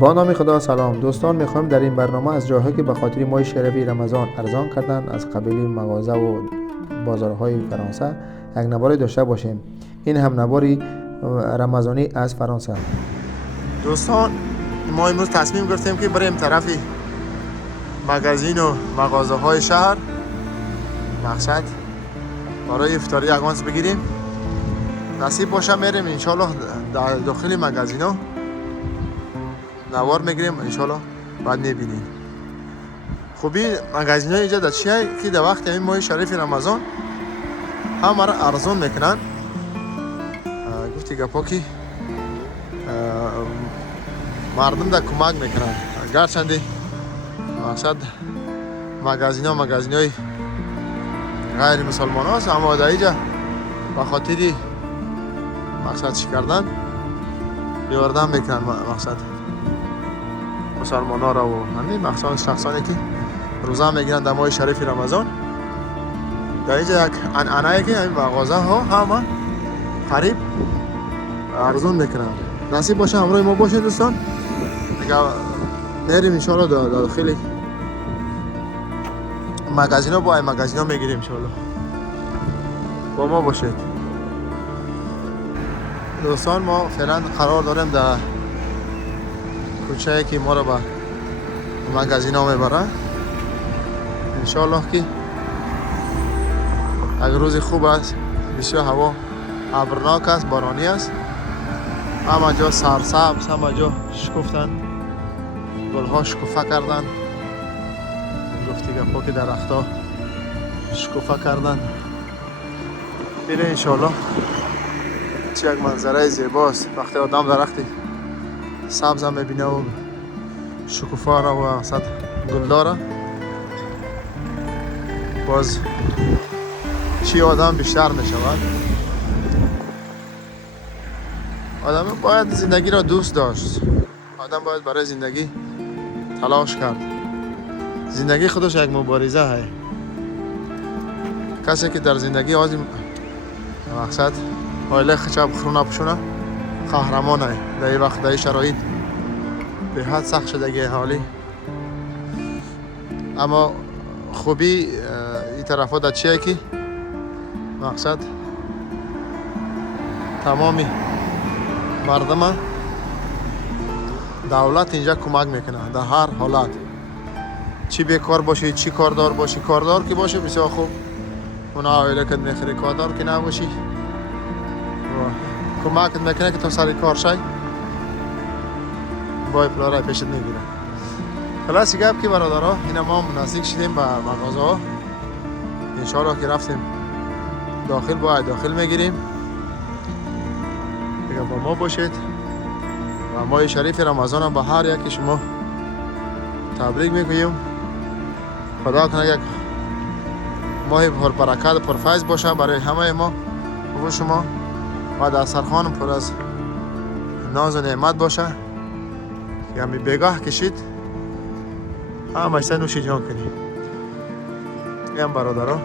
با نام خدا سلام دوستان، میخوایم در این برنامه از جاهایی که به خاطر ماه شرفی رمضان ارزان کردن از قبیل مغازه و بازارهای فرانسه یک نواری داشته باشیم. این هم نواری رمضانی از فرانسه. دوستان ما امروز تصمیم گرفتیم که بریم طرف مغازین و مغازه های شهر، مقصد برای افطاری اگانس بگیریم. نصیب باشه میریم انشالله در داخل مغازینا نوار میگیریم انشالله، بعد میبینیم. خوبی مغازینا اینجا در چیه که در وقت این ماه شریف رمضان همه را ارزان میکنن. گفتی گپا که مردم در کمک میکنن، گرچنده مقصد مغازینای غیر مسلمان هست، اما در اینجا به خاطر مقصد چی کردن یاردم میکنن مقصد مسلمان ها را و همین مقصد شخصانی که روزه میگیرن در ماه شریف رمضان. در اینجا یک انعنه‌ای که این مغازه ها همه قریب ارزان میکنن. نصیب باشه همراه ما باشه دوستان، دیگه میریم انشالله داخل مغازینا با این مغازینا میگیریم انشالله. با ما باشید دوستان. ما فعلا قرار داریم در کوچه‌ای که ما را به مغازینا میبره. انشالله که اگر روز خوب است، بسیار هوا ابرناک است، بارانی است، همه جا سرسبز، همه جا شکفتن، گلها شکوفه کردن، گفتی گفت که درختها شکوفه کردن. بیره انشالله چه یک منظره زیباست وقتی آدم درختی سبز هم میبینه و شکوفه را و صد گل داره. باز چی آدم بیشتر میشود. آدم باید زندگی را دوست داشت، آدم باید برای زندگی تلاش کرد. زندگی خودش یک مبارزه است. کسی که در زندگی آزم مقصد آیله خچه بخرونه پشونه قهرمان است. در این وقت در این شرایط به حد سخت شدگی حالی، اما خوبی این طرف ها در چیه که مقصد تمامی مردم دولت اینجا کمک میکنه در هر حالت، چی بیکار باشی چی کاردار باشی. کاردار که باشه بسیار خوب، اونا آیله کد میخری. کاردار که نباشی کمک میکنه که تو سری کار شای با پلارای پیشت میگیره. خلاصی گپ که برادرها این ما نزدیک شدیم به مغازه ها. انشاءالله که رفتیم داخل باید داخل میگیریم. دیگه با ما باشید و ماه شریف رمضان هم به هر یکی شما تبریک میگویم. خدا کنه یک ماه پر برکت پر فیض باشه برای همه ما و شما و دسترخوان پر از ناز و نعمت باشه. یعنی بگاه کشید همه ایسا نوشی جان کنی. این برادرها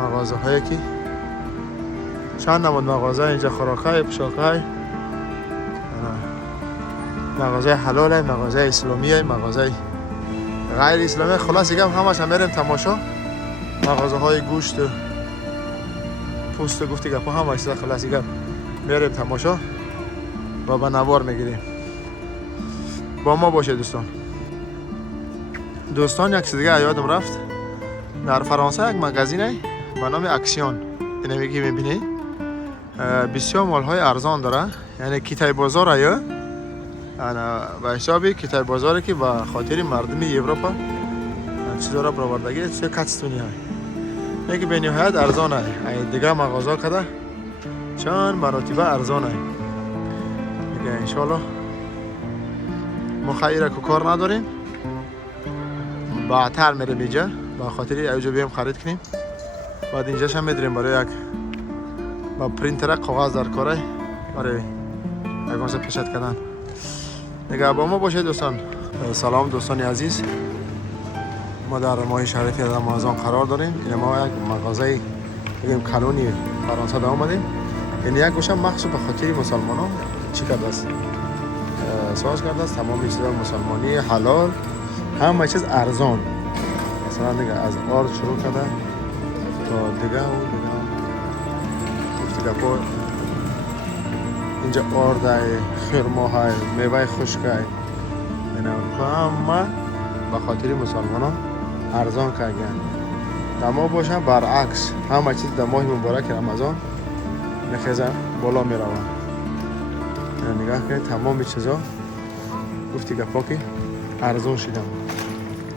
مغازه هایی که چند نمود مغازه اینجا، خوراکای پوشاکای، مغازه حلال های، مغازه اسلامی های، مغازه غیر اسلامی. خلاص دیگه همش هم میریم تماشا. مغازه های گوشت و پوست و گفتی گپا همه ایسا. خلاص دیگه میریم تماشا و به نوار میگیریم. با ما باشه دوستان. یک چیز دیگه یادم رفت، در فرانسه یک مغازینه به نام اکسیون، اینمی که میبینی بسیار مالهای ارزان داره. یعنی کیتای بازار ایا به حسابی کیتای بازاری که به خاطر مردمی اروپا چیزا را برآوردگی چه کچتونی های میگه به نهایت ارزان است. دیگه مغازه کده چند مراتبه ارزان است دیگه. انشالله ما خیره که کار نداریم، بعدتر میریم اینجا با خاطر اینجا بیم خرید کنیم. بعد اینجاش هم میداریم برای یک با پرینتر کاغذ در کاره برای اگانس پیشت کردن. دیگه با ما باشه دوستان. سلام دوستان عزیز، ما در ماه شریف رمضان قرار داریم. این ما یک مغازه بگیم کلونی فرانسه دا اومدیم. این یک گوشه مخصوص به خاطر مسلمان ها چی کرده است، اساس کرده است. تمام چیزا مسلمانی حلال، همه چیز ارزان. مثلا دیگه از آرد شروع کرده تا دیگه و دیگه گفتی که اینجا آرد خرما های میوه خشک های اینا همه به خاطر مسلمان ها ارزان کردن. دما باشه برعکس همه چیز در ماه مبارک رمضان نخیزه بالا می روند. نگاه کنید تمام چیزا گفتی که پاکی ارزان شدن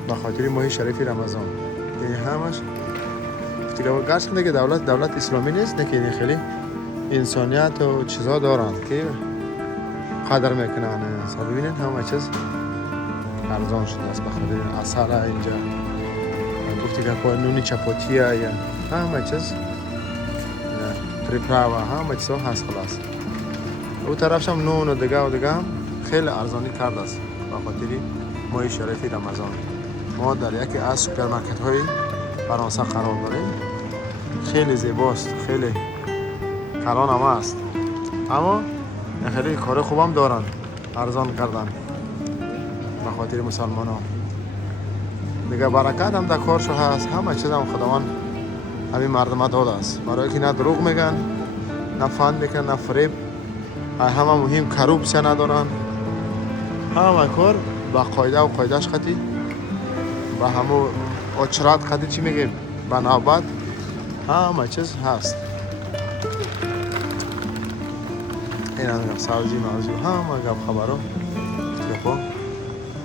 به خاطر ماه شریف رمضان. این همش گفتی که گرچه دیگه دولت اسلامی نیست، لیکن خیلی انسانیت و چیزا دارن که قدر میکنن. ببینید همه چیز ارزان شده است به خاطر اثر اینجا. گفتی که نونی چپاتی یا همه چیز پریپراوا همه چیزا هست خلاص. او طرفش هم نون و دیگه هم خیلی ارزانی کرده است به خاطر ماه شریف رمضان. ما در یکی از سوپرمارکت های فرانسه قرار داریم. خیلی زیباست، خیلی کلان هم است، اما خیلی کار خوبم دارن ارزان کردن به خاطر مسلمان ها. دیگه برکت هم در کارشو هست. همه چیز هم خداوند همین مردم داده است، برای که نه دروغ میگن، نه فند میکن، نه فریب. همه مهم کروپسیا ندارن. همه کار با قاعده و قاعدهش خطی با همو اچرات خطی چی میگیم با نوبت همه چیز هست. این هم سبزی موضوع همه گپ خبرو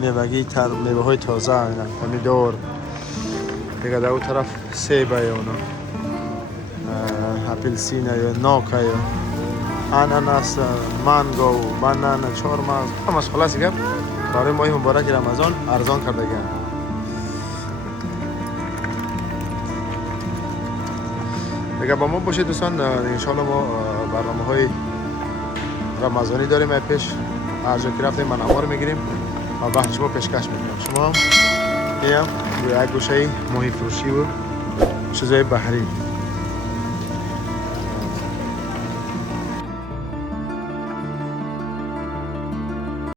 میوگی تر میوه های تازه پمیدور دیگه در اون طرف سیبه اونا اپلسین یا ناک یا اناناس مانگو بانان چهارمغز همش خلاصی گپ برای ماه مبارک رمضان ارزان کرده گن. دیگه با ما باشید دوستان. انشالله ما برنامه های رمضانی داریم. پیش هر جا که رفتیم منوار میگیریم و به شما پیشکش میکنم. شما هم یک گوشه ماهی فروشی و چیزای بحری